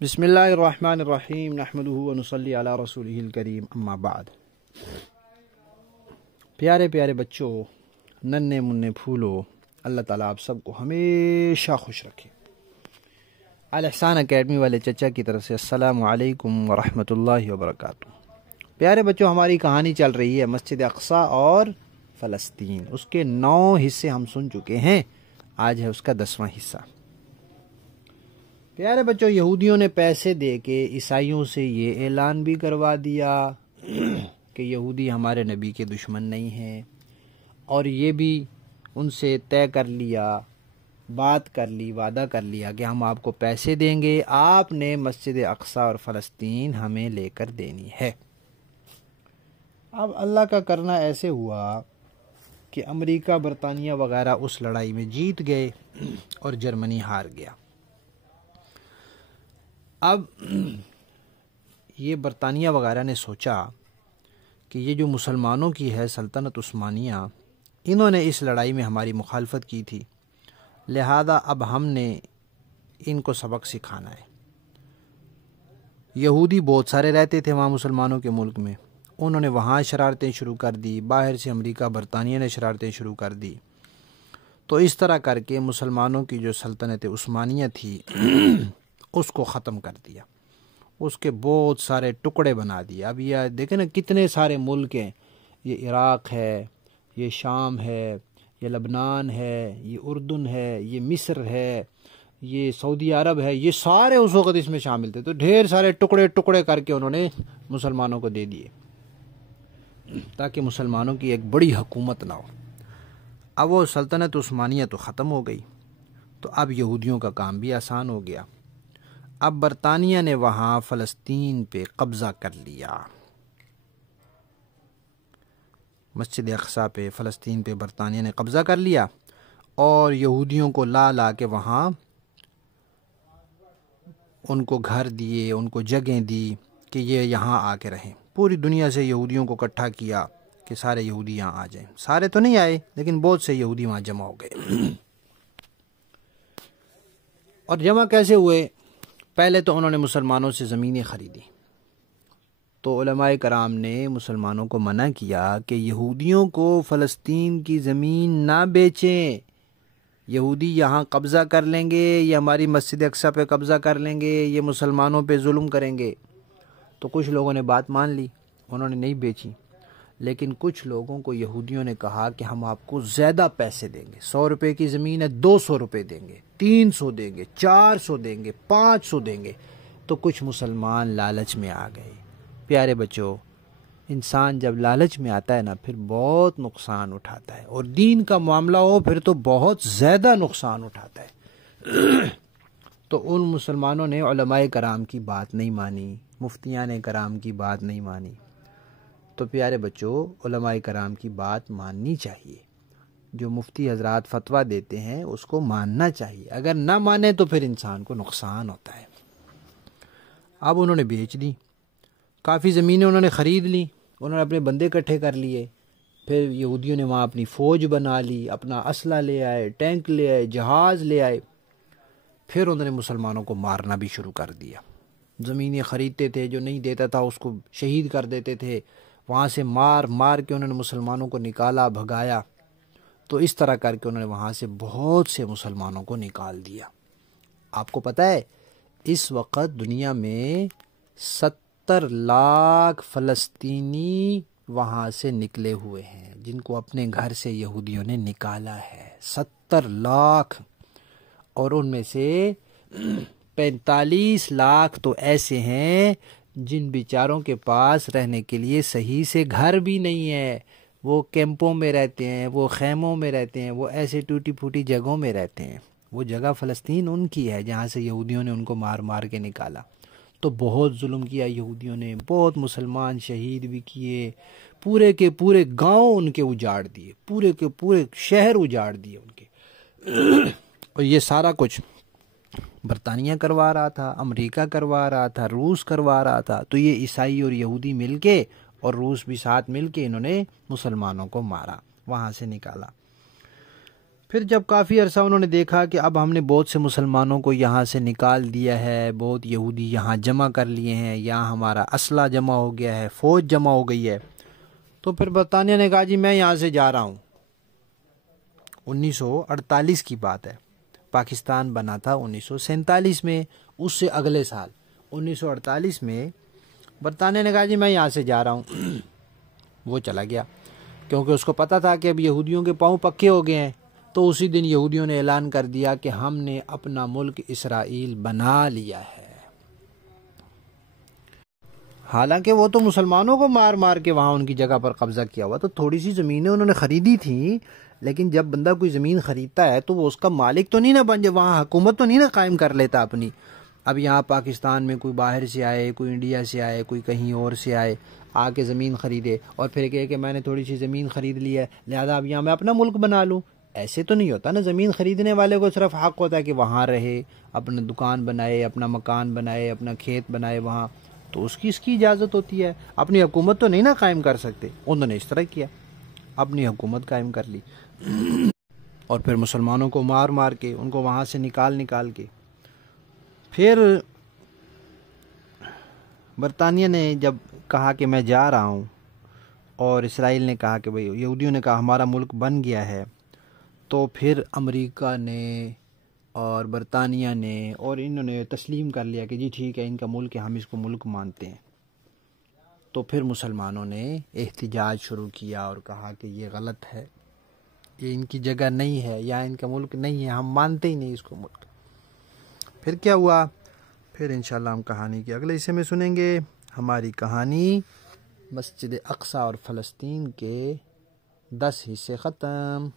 بسم اللہ الرحمن الرحیم نحمدہ ونصلی علی رسولہ الکریم اما بعد۔ پیارے پیارے بچوں، ننھے منھے پھولو، اللہ تعالیٰ آپ سب کو ہمیشہ خوش رکھے۔ الاحسان اکیڈمی والے چچا کی طرف سے السلام علیکم ورحمۃ اللہ وبرکاتہ۔ پیارے بچوں، ہماری کہانی چل رہی ہے مسجد اقصی اور فلسطین۔ اس کے 9 حصے ہم سن چکے ہیں، آج ہے اس کا 10واں حصہ۔ پیارے بچوں، یہودیوں نے پیسے دے کے عیسائیوں سے یہ اعلان بھی کروا دیا کہ یہودی ہمارے نبی کے دشمن نہیں ہیں، اور یہ بھی ان سے طے کر لیا، بات کر لی، وعدہ کر لیا کہ ہم آپ کو پیسے دیں گے، آپ نے مسجد اقصی اور فلسطین ہمیں لے کر دینی ہے۔ اب اللہ کا کرنا ایسے ہوا کہ امریکہ، برطانیہ وغیرہ اس لڑائی میں جیت گئے اور جرمنی ہار گیا۔ اب یہ برطانیہ وغیرہ نے سوچا کہ یہ جو مسلمانوں کی ہے سلطنت عثمانیہ، انہوں نے اس لڑائی میں ہماری مخالفت کی تھی، لہذا اب ہم نے ان کو سبق سکھانا ہے۔ یہودی بہت سارے رہتے تھے وہاں مسلمانوں کے ملک میں، انہوں نے وہاں شرارتیں شروع کر دی، باہر سے امریکہ برطانیہ نے شرارتیں شروع کر دی، تو اس طرح کر کے مسلمانوں کی جو سلطنت عثمانیہ تھی اس کو ختم کر دیا، اس کے بہت سارے ٹکڑے بنا دیے۔ اب یہ دیکھیں نا کتنے سارے ملک ہیں، یہ عراق ہے، یہ شام ہے، یہ لبنان ہے، یہ اردن ہے، یہ مصر ہے، یہ سعودی عرب ہے، یہ سارے اس وقت اس میں شامل تھے، تو ڈھیر سارے ٹکڑے کر کے انہوں نے مسلمانوں کو دے دیے تاکہ مسلمانوں کی ایک بڑی حکومت نہ ہو۔ اب وہ سلطنت عثمانیہ تو ختم ہو گئی، تو اب یہودیوں کا کام بھی آسان ہو گیا۔ اب برطانیہ نے وہاں فلسطین پہ قبضہ کر لیا، مسجد اقصی پہ، فلسطین پہ برطانیہ نے قبضہ کر لیا، اور یہودیوں کو لا کے وہاں ان کو گھر دیے، ان کو جگہیں دی کہ یہ یہاں آ کے رہیں۔ پوری دنیا سے یہودیوں کو اکٹھا کیا کہ سارے یہودی یہاں آ جائیں۔ سارے تو نہیں آئے، لیکن بہت سے یہودی وہاں جمع ہو گئے۔ اور جمع کیسے ہوئے؟ پہلے تو انہوں نے مسلمانوں سے زمینیں خریدی، تو علماء کرام نے مسلمانوں کو منع کیا کہ یہودیوں کو فلسطین کی زمین نہ بیچیں، یہودی یہاں قبضہ کر لیں گے، یہ ہماری مسجد اقصی پہ قبضہ کر لیں گے، یہ مسلمانوں پہ ظلم کریں گے۔ تو کچھ لوگوں نے بات مان لی، انہوں نے نہیں بیچی، لیکن کچھ لوگوں کو یہودیوں نے کہا کہ ہم آپ کو زیادہ پیسے دیں گے، 100 روپے کی زمین ہے 200 روپے دیں گے، 300 دیں گے، 400 دیں گے، 500 دیں گے۔ تو کچھ مسلمان لالچ میں آ گئے۔ پیارے بچوں، انسان جب لالچ میں آتا ہے نا، پھر بہت نقصان اٹھاتا ہے، اور دین کا معاملہ ہو پھر تو بہت زیادہ نقصان اٹھاتا ہے۔ تو ان مسلمانوں نے علماء کرام کی بات نہیں مانی، مفتیان کرام کی بات نہیں مانی۔ تو پیارے بچوں، علماء کرام کی بات ماننی چاہیے، جو مفتی حضرات فتویٰ دیتے ہیں اس کو ماننا چاہیے، اگر نہ مانے تو پھر انسان کو نقصان ہوتا ہے۔ اب انہوں نے بیچ دی، کافی زمینیں انہوں نے خرید لی، انہوں نے اپنے بندے اکٹھے کر لیے، پھر یہودیوں نے وہاں اپنی فوج بنا لی، اپنا اسلحہ لے آئے، ٹینک لے آئے، جہاز لے آئے، پھر انہوں نے مسلمانوں کو مارنا بھی شروع کر دیا۔ زمینیں خریدتے تھے، جو نہیں دیتا تھا اس کو شہید کر دیتے تھے، وہاں سے مار کے انہوں نے مسلمانوں کو نکالا، بھگایا۔ تو اس طرح کر کے انہوں نے وہاں سے بہت سے مسلمانوں کو نکال دیا۔ آپ کو پتہ ہے اس وقت دنیا میں 70 لاکھ فلسطینی وہاں سے نکلے ہوئے ہیں، جن کو اپنے گھر سے یہودیوں نے نکالا ہے، 70 لاکھ، اور ان میں سے 45 لاکھ تو ایسے ہیں جن بیچاروں کے پاس رہنے کے لیے صحیح سے گھر بھی نہیں ہے، وہ کیمپوں میں رہتے ہیں، وہ خیموں میں رہتے ہیں، وہ ایسے ٹوٹی پھوٹی جگہوں میں رہتے ہیں۔ وہ جگہ فلسطین ان کی ہے جہاں سے یہودیوں نے ان کو مار کے نکالا۔ تو بہت ظلم کیا یہودیوں نے، بہت مسلمان شہید بھی کیے، پورے کے پورے گاؤں ان کے اجاڑ دیے، پورے کے پورے شہر اجاڑ دیے ان کے۔ اور یہ سارا کچھ برطانیہ کروا رہا تھا، امریکہ کروا رہا تھا، روس کروا رہا تھا۔ تو یہ عیسائی اور یہودی مل کے، اور روس بھی ساتھ مل کے، انہوں نے مسلمانوں کو مارا، وہاں سے نکالا۔ پھر جب کافی عرصہ انہوں نے دیکھا کہ اب ہم نے بہت سے مسلمانوں کو یہاں سے نکال دیا ہے، بہت یہودی یہاں جمع کر لیے ہیں، یہاں ہمارا اسلحہ جمع ہو گیا ہے، فوج جمع ہو گئی ہے، تو پھر برطانیہ نے کہا جی میں یہاں سے جا رہا ہوں۔ 1948 کی بات ہے، پاکستان بنا تھا 1947 میں، اس سے اگلے سال 1948 میں برطانیہ نے کہا جی میں یہاں سے جا رہا ہوں۔ وہ چلا گیا، کیونکہ اس کو پتہ تھا کہ اب یہودیوں کے پاؤں پکے ہو گئے ہیں۔ تو اسی دن یہودیوں نے اعلان کر دیا کہ ہم نے اپنا ملک اسرائیل بنا لیا ہے۔ حالانکہ وہ تو مسلمانوں کو مار مار کے وہاں ان کی جگہ پر قبضہ کیا ہوا، تو تھوڑی سی زمینیں انہوں نے خریدی تھیں، لیکن جب بندہ کوئی زمین خریدتا ہے تو وہ اس کا مالک تو نہیں نہ بن جائے، وہاں حکومت تو نہیں نہ قائم کر لیتا اپنی۔ اب یہاں پاکستان میں کوئی باہر سے آئے، کوئی انڈیا سے آئے، کوئی کہیں اور سے آئے، آ کے زمین خریدے اور پھر کہے کہ میں نے تھوڑی سی زمین خرید لی ہے لہذا اب یہاں میں اپنا ملک بنا لوں، ایسے تو نہیں ہوتا نا۔ زمین خریدنے والے کو صرف حق ہوتا ہے کہ وہاں رہے، اپنا دکان بنائے، اپنا مکان بنائے، اپنا کھیت بنائے وہاں، تو اس کی اجازت ہوتی ہے۔ اپنی حکومت تو نہیں نا قائم کر سکتے، انہوں نے اس طرح کیا، اپنی حکومت قائم کر لی اور پھر مسلمانوں کو مار مار کے ان کو وہاں سے نکال کے پھر برطانیہ نے جب کہا کہ میں جا رہا ہوں اور اسرائیل نے کہا کہ بھئی، یہودیوں نے کہا ہمارا ملک بن گیا ہے، تو پھر امریکہ نے اور برطانیہ نے اور انہوں نے تسلیم کر لیا کہ جی ٹھیک ہے ان کا ملک ہے، ہم اس کو ملک مانتے ہیں۔ تو پھر مسلمانوں نے احتجاج شروع کیا اور کہا کہ یہ غلط ہے، یہ ان کی جگہ نہیں ہے یا ان کا ملک نہیں ہے، ہم مانتے ہی نہیں اس کو ملک۔ پھر کیا ہوا؟ پھر انشاءاللہ ہم کہانی کے اگلے حصے میں سنیں گے۔ ہماری کہانی مسجد اقصی اور فلسطین کے 10 حصے ختم۔